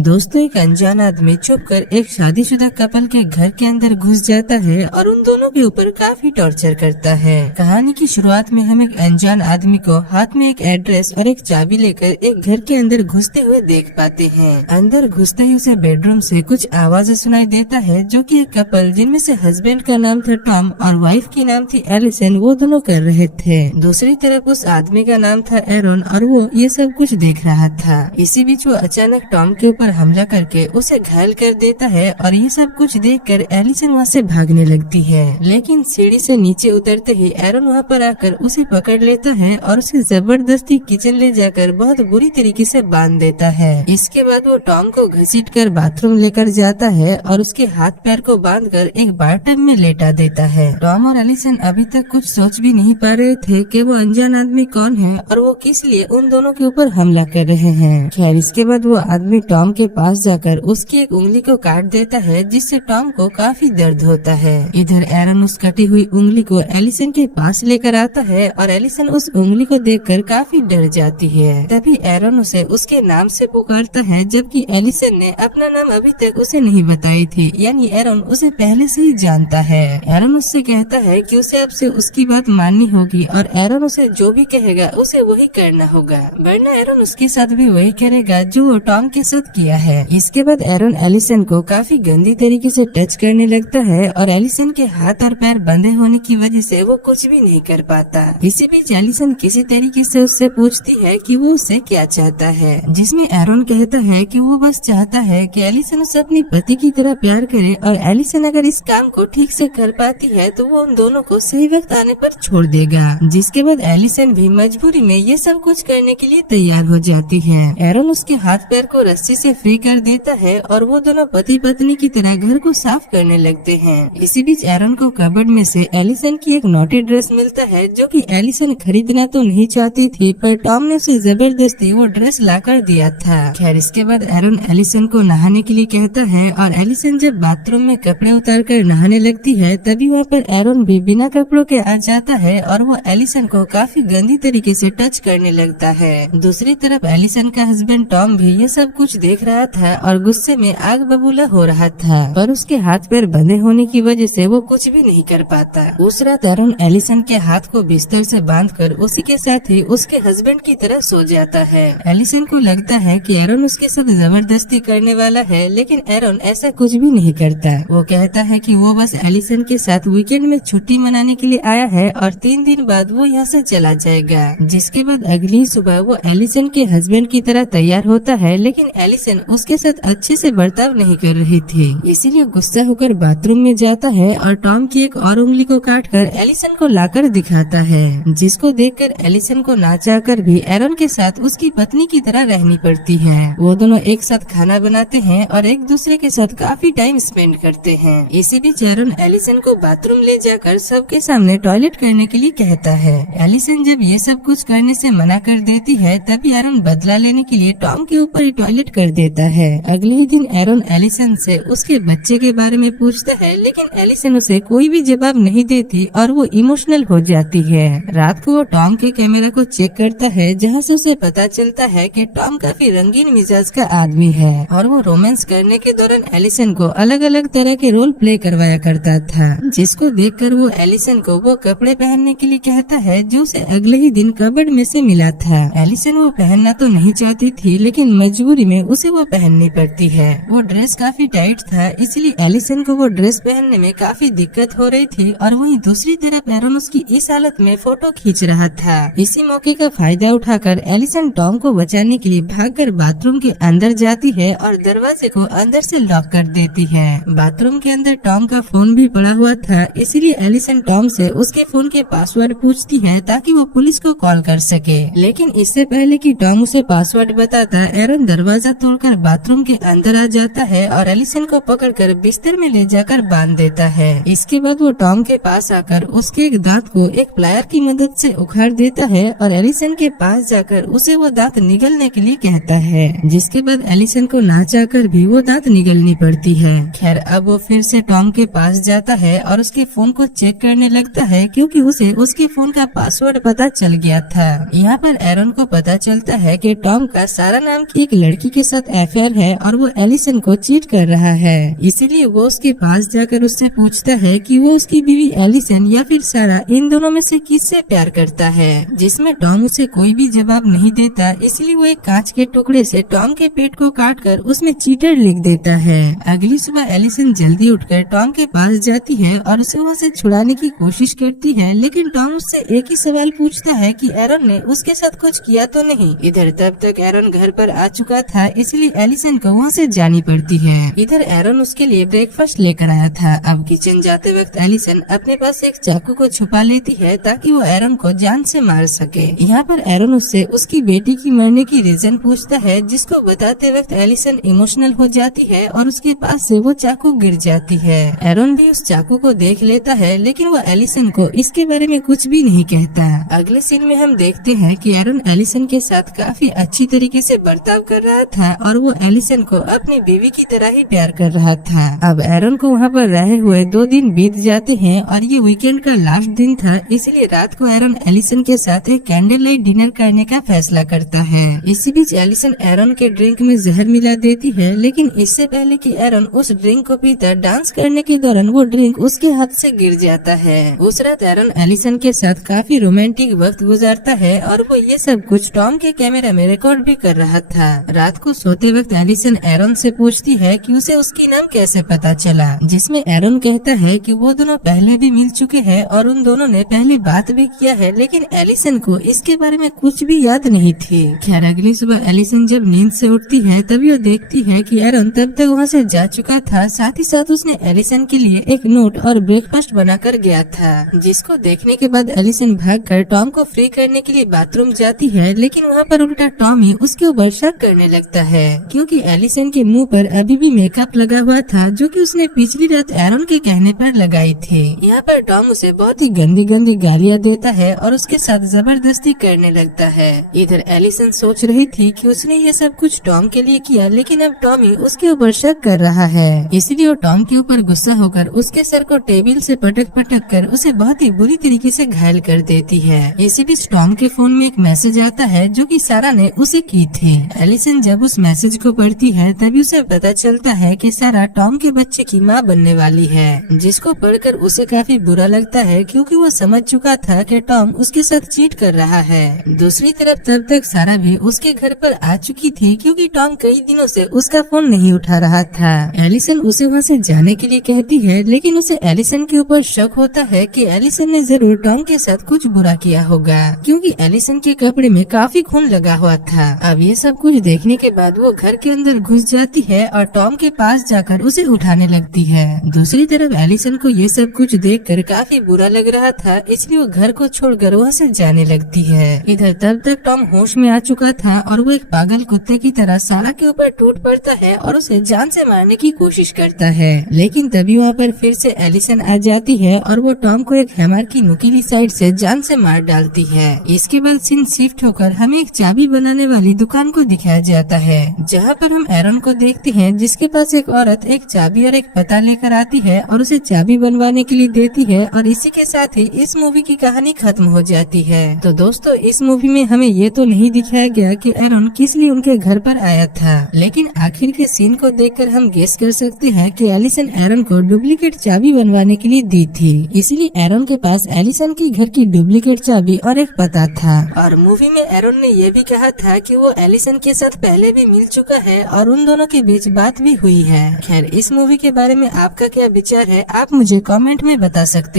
दोस्तों, एक अनजान आदमी छुपकर एक शादीशुदा कपल के घर के अंदर घुस जाता है और उन दोनों के ऊपर काफी टॉर्चर करता है। कहानी की शुरुआत में हम एक अनजान आदमी को हाथ में एक एड्रेस और एक चाबी लेकर एक घर के अंदर घुसते हुए देख पाते हैं। अंदर घुसते ही उसे बेडरूम से कुछ आवाजें सुनाई देता है, जो कि एक कपल जिनमें से हस्बैंड का नाम था टॉम और वाइफ की नाम थी एलिसन, वो दोनों कर रहे थे। दूसरी तरफ उस आदमी का नाम था एरन और वो ये सब कुछ देख रहा था। इसी बीच वो अचानक टॉम के ऊपर हमला करके उसे घायल कर देता है और ये सब कुछ देखकर एलिसन वहाँ से भागने लगती है। लेकिन सीढ़ी से नीचे उतरते ही एरन वहाँ पर आकर उसे पकड़ लेता है और उसे जबरदस्ती किचन ले जाकर बहुत बुरी तरीके से बांध देता है। इसके बाद वो टॉम को घसीटकर बाथरूम लेकर जाता है और उसके हाथ पैर को बांधकर एक बाथटब में लेटा देता है। टॉम और एलिसन अभी तक कुछ सोच भी नहीं पा रहे थे कि वो अनजान आदमी कौन है और वो किस लिए उन दोनों के ऊपर हमला कर रहे हैं। खैर, इसके बाद वो आदमी टॉम के पास जाकर उसकी एक उंगली को काट देता है, जिससे टॉम को काफी दर्द होता है। इधर एरन उस कटी हुई उंगली को एलिसन के पास लेकर आता है और एलिसन उस उंगली को देखकर काफी डर जाती है। तभी एरन उसे उसके नाम से पुकारता है, जबकि एलिसन ने अपना नाम अभी तक उसे नहीं बताई थी, यानी एरन उसे पहले से ही जानता है। एरन उससे कहता है कि उसे अब से उसकी बात माननी होगी और एरन उसे जो भी कहेगा उसे वही करना होगा, वरना एरन उसके साथ भी वही करेगा जो वो टॉम के साथ किया है। इसके बाद एरन एलिसन को काफी गंदी तरीके से टच करने लगता है और एलिसन के हाथ और पैर बंधे होने की वजह से वो कुछ भी नहीं कर पाता। इसी बीच एलिसन किसी तरीके से उससे पूछती है कि वो उससे क्या चाहता है, जिसमें एरन कहता है कि वो बस चाहता है कि एलिसन उसे अपनी पति की तरह प्यार करे और एलिसन अगर इस काम को ठीक से कर पाती है तो वो उन दोनों को सही वक्त आने पर छोड़ देगा। जिसके बाद एलिसन भी मजबूरी में ये सब कुछ करने के लिए तैयार हो जाती है। एरन उसके हाथ पैर को रस्सी से फ्री कर देता है और वो दोनों पति पत्नी की तरह घर को साफ करने लगते हैं। इसी बीच एरन को कबर्ड में से एलिसन की एक नोटी ड्रेस मिलता है, जो कि एलिसन खरीदना तो नहीं चाहती थी, पर टॉम ने उसे जबरदस्ती वो ड्रेस लाकर दिया था। खैर, इसके बाद एरन एलिसन को नहाने के लिए कहता है और एलिसन जब बाथरूम में कपड़े उतार कर नहाने लगती है, तभी वहाँ पर एरन भी बिना कपड़ों के आ जाता है और वो एलिसन को काफी गंदी तरीके से टच करने लगता है। दूसरी तरफ एलिसन का हस्बैंड टॉम भी ये सब कुछ देख रहा था और गुस्से में आग बबूला हो रहा था, पर उसके हाथ पैर बंधे होने की वजह से वो कुछ भी नहीं कर पाता। उस रात एरन एलिसन के हाथ को बिस्तर से बांधकर उसी के साथ ही उसके हस्बैंड की तरह सो जाता है। एलिसन को लगता है कि एरन उसके साथ जबरदस्ती करने वाला है, लेकिन एरन ऐसा कुछ भी नहीं करता। वो कहता है कि वो बस एलिसन के साथ वीकेंड में छुट्टी मनाने के लिए आया है और 3 दिन बाद वो यहाँ से चला जाएगा। जिसके बाद अगली सुबह वो एलिसन के हस्बैंड की तरह तैयार होता है, लेकिन एलिसन उसके साथ अच्छे से बर्ताव नहीं कर रही थी, इसीलिए गुस्सा होकर बाथरूम में जाता है और टॉम की एक और उंगली को काटकर एलिसन को लाकर दिखाता है, जिसको देखकर एलिसन को ना चाहकर भी एरन के साथ उसकी पत्नी की तरह रहनी पड़ती है। वो दोनों एक साथ खाना बनाते हैं और एक दूसरे के साथ काफी टाइम स्पेंड करते हैं। इसी बीच एरन एलिसन को बाथरूम ले जाकर सबके सामने टॉयलेट करने के लिए कहता है। एलिसन जब ये सब कुछ करने से मना कर देती है, तभी एरन बदला लेने के लिए टॉम के ऊपर ही टॉयलेट कर देता है। अगले ही दिन एरन एलिसन से उसके बच्चे के बारे में पूछता है, लेकिन एलिसन उसे कोई भी जवाब नहीं देती और वो इमोशनल हो जाती है। रात को वो टॉम के कैमरा को चेक करता है, जहाँ से उसे पता चलता है कि टॉम काफी रंगीन मिजाज का आदमी है और वो रोमांस करने के दौरान एलिसन को अलग अलग तरह के रोल प्ले करवाया करता था, जिसको देखकर वो एलिसन को वो कपड़े पहनने के लिए कहता है जो उसे अगले ही दिन कबर्ड में से मिला था। एलिसन वो पहनना तो नहीं चाहती थी, लेकिन मजबूरी में उसे वो पहननी पड़ती है। वो ड्रेस काफी टाइट था, इसलिए एलिसन को वो ड्रेस पहनने में काफी दिक्कत हो रही थी और वहीं दूसरी तरफ एरन उसकी इस हालत में फोटो खींच रहा था। इसी मौके का फायदा उठाकर एलिसन टॉम को बचाने के लिए भागकर बाथरूम के अंदर जाती है और दरवाजे को अंदर से लॉक कर देती है। बाथरूम के अंदर टॉम का फोन भी पड़ा हुआ था, इसीलिए एलिसन टॉम से उसके फोन के पासवर्ड पूछती है ताकि वो पुलिस को कॉल कर सके। लेकिन इससे पहले कि टॉम उसे पासवर्ड बताता, एरन दरवाजा तोड़कर बाथरूम के अंदर आ जाता है और एलिसन को पकड़कर बिस्तर में ले जाकर बांध देता है। इसके बाद वो टॉम के पास आकर उसके एक दांत को एक प्लायर की मदद से उखाड़ देता है और एलिसन के पास जाकर उसे वो दांत निगलने के लिए कहता है, जिसके बाद एलिसन को ना चाहकर भी वो दांत निगलनी पड़ती है। खैर, अब वो फिर से टॉम के पास जाता है और उसके फोन को चेक करने लगता है, क्योंकि उसे उसके फोन का पासवर्ड पता चल गया था। यहाँ पर एरन को पता चलता है कि टॉम का सारा नाम की एक लड़की के साथ अफेयर है और वो एलिसन को चीट कर रहा है। इसीलिए वो उसके पास जाकर उससे पूछता है कि वो उसकी बीवी एलिसन या फिर सारा इन दोनों में से किससे प्यार करता है, जिसमें टॉम उसे कोई भी जवाब नहीं देता। इसलिए वो एक कांच के टुकड़े से टॉम के पेट को काटकर उसमें चीटर लिख देता है। अगली सुबह एलिसन जल्दी उठकर टॉम के पास जाती है और उसे वहाँ से छुड़ाने की कोशिश करती है, लेकिन टॉम उससे एक ही सवाल पूछता है कि एरन ने उसके साथ कुछ किया तो नहीं। इधर तब तक एरन घर पर आ चुका था, इसलिए एलिसन को वहाँ से जानी पड़ती है। इधर एरन उसके लिए ब्रेकफास्ट लेकर आया था। अब किचन जाते वक्त एलिसन अपने पास एक चाकू को छुपा लेती है ताकि वो एरन को जान से मार सके। यहाँ पर एरन उससे उसकी बेटी की मरने की रीजन पूछता है, जिसको बताते वक्त एलिसन इमोशनल हो जाती है और उसके पास से वो चाकू गिर जाती है। एरन भी उस चाकू को देख लेता है, लेकिन वो एलिसन को इसके बारे में कुछ भी नहीं कहता। अगले सीन में हम देखते हैं कि एरन एलिसन के साथ काफी अच्छी तरीके से बर्ताव कर रहा था और वो एलिसन को अपनी बीवी की तरह ही प्यार कर रहा था। अब एरन को वहाँ पर रहे हुए 2 दिन बीत जाते हैं और ये वीकेंड का लास्ट दिन था, इसलिए रात को एरन एलिसन के साथ एक कैंडल लाइट डिनर करने का फैसला करता है। इसी बीच एलिसन एरन के ड्रिंक में जहर मिला देती है, लेकिन इससे पहले कि एरन उस ड्रिंक को पीकर डांस करने के दौरान वो ड्रिंक उसके हाथ से गिर जाता है। उस रात एरन एलिसन के साथ काफी रोमांटिक वक्त गुजारता है और वो ये सब कुछ टॉम के कैमरा में रिकॉर्ड भी कर रहा था। रात को सोते वक्त एलिसन एरन से पूछती है कि उसे उसकी नाम कैसे पता चला, जिसमें एरन कहता है कि वो दोनों पहले भी मिल चुके हैं और उन दोनों ने पहले बात भी किया है, लेकिन एलिसन को इसके बारे में कुछ भी याद नहीं थी। खैर अगली सुबह एलिसन जब नींद से उठती है तभी वो देखती है कि एरन तब तक वहाँ से जा चुका था। साथ ही साथ उसने एलिसन के लिए एक नोट और ब्रेकफास्ट बनाकर गया था, जिसको देखने के बाद एलिसन भागकर टॉम को फ्री करने के लिए बाथरूम जाती है, लेकिन वहाँ पर उल्टा टॉम ही उसके ऊपर शक करने लगता है, क्योंकि एलिसन के मुंह पर अभी भी मेकअप लगा हुआ था जो कि उसने पिछली रात एरन के कहने पर लगाई थी। यहाँ पर टॉम उसे बहुत ही गंदी गंदी गालियाँ देता है और उसके साथ जबरदस्ती करने लगता है। इधर एलिसन सोच रही थी कि उसने ये सब कुछ टॉम के लिए किया, लेकिन अब टॉम ही उसके ऊपर शक कर रहा है। इसलिए वो टॉम के ऊपर गुस्सा होकर उसके सर को टेबल से पटक पटक कर उसे बहुत ही बुरी तरीके से घायल कर देती है। इसी बीच टॉम के फोन में एक मैसेज आता है जो कि सारा ने उसे की थी। एलिसन जब उस मैसेज को पढ़ती है तभी उसे पता चलता है कि सारा टॉम के बच्चे की माँ बनने वाली है, जिसको पढ़कर उसे काफी बुरा लगता है, क्योंकि वो समझ चुका था कि टॉम उसके साथ चीट कर रहा है। दूसरी तरफ तब तक सारा भी उसके घर पर आ चुकी थी, क्योंकि टॉम कई दिनों से उसका फोन नहीं उठा रहा था। एलिसन उसे वहाँ से जाने के लिए कहती है, लेकिन उसे एलिसन के ऊपर शक होता है कि एलिसन ने जरूर टॉम के साथ कुछ बुरा किया होगा, क्योंकि एलिसन के कपड़े में काफी खून लगा हुआ था। अब ये सब कुछ देखने के बाद वो घर के अंदर घुस जाती है और टॉम के पास जाकर उसे उठाने लगती है। दूसरी तरफ एलिसन को ये सब कुछ देखकर काफी बुरा लग रहा था, इसलिए वो घर को छोड़कर वहाँ से जाने लगती है। इधर तब तक टॉम होश में आ चुका था और वो एक पागल कुत्ते की तरह सारा के ऊपर टूट पड़ता है और उसे जान से मारने की कोशिश करता है, लेकिन तभी वहाँ पर फिर से एलिसन आ जाती है और वो टॉम को एक हैमर की नुकीली साइड से जान से मार डालती है। इसके बाद सीन शिफ्ट होकर हमें एक चाबी बनाने वाली दुकान को दिखाया जाता है, जहाँ पर हम एरन को देखते हैं, जिसके पास एक औरत एक चाबी और एक पता लेकर आती है और उसे चाबी बनवाने के लिए देती है, और इसी के साथ ही इस मूवी की कहानी खत्म हो जाती है। तो दोस्तों, इस मूवी में हमें ये तो नहीं दिखाया गया कि एरन किस लिए उनके घर पर आया था, लेकिन आखिर के सीन को देखकर हम गेस कर सकते हैं कि एलिसन एरन को डुप्लीकेट चाबी बनवाने के लिए दी थी, इसलिए एरन के पास एलिसन के घर की डुप्लीकेट चाबी और एक पता था। और मूवी में एरन ने यह भी कहा था कि वो एलिसन के साथ पहले भी मिल चुका है और उन दोनों के बीच बात भी हुई है। खैर, इस मूवी के बारे में आपका क्या विचार है, आप मुझे कमेंट में बता सकते हैं।